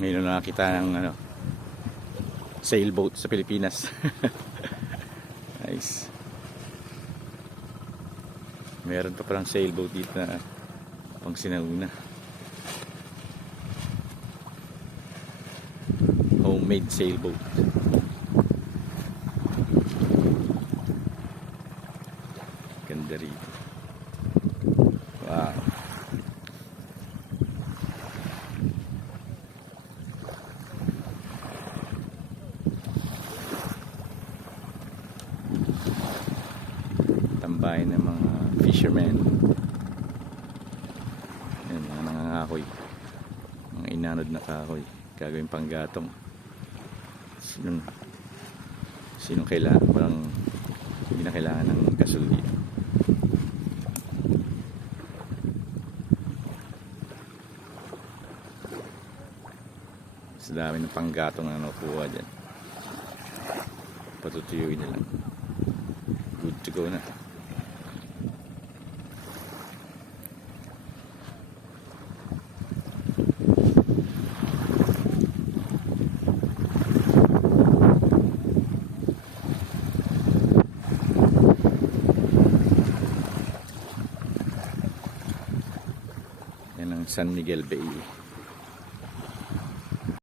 Ngayon na nakita ng sailboat sa Pilipinas. Nice. Meron pa palang sailboat dito na pang sinauna. Homemade sailboat. Ganda rito. Wow. Tambayan ng mga fishermen. Yan, mga nangangakoy. Mga inanod na kahoy. Gagawin panggatong. Sinong kailangan? Parang hindi na kailangan ng gasol dito. Sa dami ng panggatong na nakukuha dyan. Patutuyuin na lang. Good to go na. Yan ang San Miguel Bay.